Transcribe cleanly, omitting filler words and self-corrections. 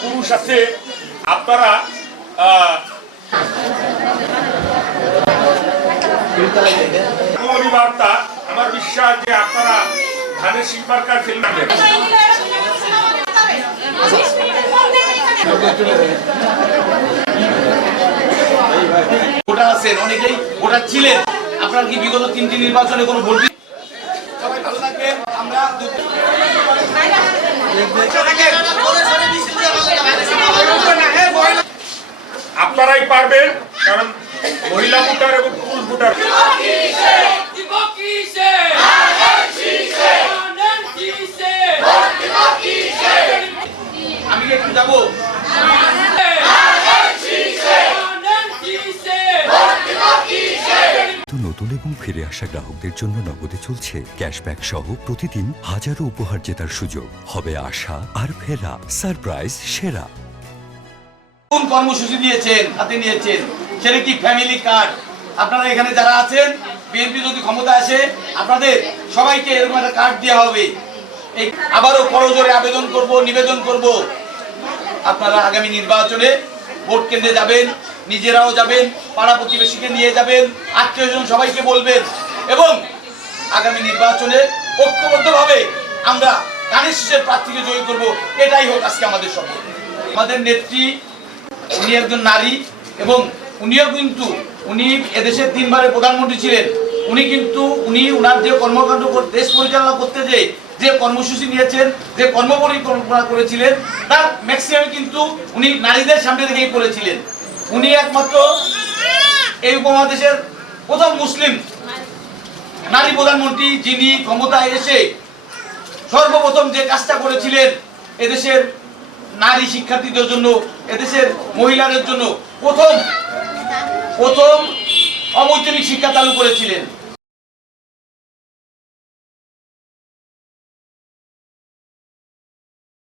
পুরুষ আছে আপনারা বার্তা আমার বিশ্বাস যে আপনারা ধানের শিল্পার কাজ ফেলবেন। ভোটার আছেন, অনেকেই ভোটার ছিলেন, আপনারা কি বিগত 3টি নির্বাচনে কোনো ভোট? সবাই ভালো থাকবেন। আমরা আপনারাই পারবেন, কারণ মহিলা ভোটার এবং পুরুষ ভোটার। আমি একটু যাবো। নতুন এবং ফিরে আসা গ্রাহকদের জন্য নগদে চলছে ক্যাশব্যাক সহ প্রতিদিন হাজারো উপহার জেতার সুযোগ। হবে আশা আর ফেরা সারপ্রাইজ সেরা। কোন কর্মসূচি দিয়েছেন, হাতে নিয়েছেন, সেটা কি ফ্যামিলি কার্ড? আপনারা এখানে যারা আছেন, বিএনপি যদি ক্ষমতা আসে আপনাদের সবাইকে এরকম একটা কার্ড দেওয়া হবে। এই আবারও করজোরে আবেদন করব, নিবেদন করব, আপনারা আগামী নির্বাচনে ভোট কেন্দ্রে যাবেন, নিজেরাও যাবেন, পাড়া প্রতিবেশীকে নিয়ে যাবেন, আত্মীয়স্বজন সবাইকে বলবেন এবং আগামী নির্বাচনে ঐক্যবদ্ধভাবে আমরা ধানের শীষের প্রার্থীকে জয়ী করব। এটাই হোক আজকে আমাদের শপথ। আমাদের নেত্রী, উনি একজন নারী এবং উনিও কিন্তু উনি এদেশের 3 বারের প্রধানমন্ত্রী ছিলেন। উনি উনার যে কর্মকাণ্ড দেশ পরিচালনা করতে যে কর্মসূচি নিয়েছেন, যে কর্মপরিকল্পনা করেছিলেন, তার ম্যাক্সিমাম কিন্তু উনি নারীদের সামনে রেখেই করেছিলেন। উনি একমাত্র এই উপমহাদেশের প্রথম মুসলিম নারী প্রধানমন্ত্রী যিনি ক্ষমতায় এসে সর্বপ্রথম যে কাজটা করেছিলেন, এদেশের নারী শিক্ষার্থীদের জন্য, এদেশের মহিলাদের জন্য প্রথম অবৈতনিক শিক্ষা চালু করেছিলেন।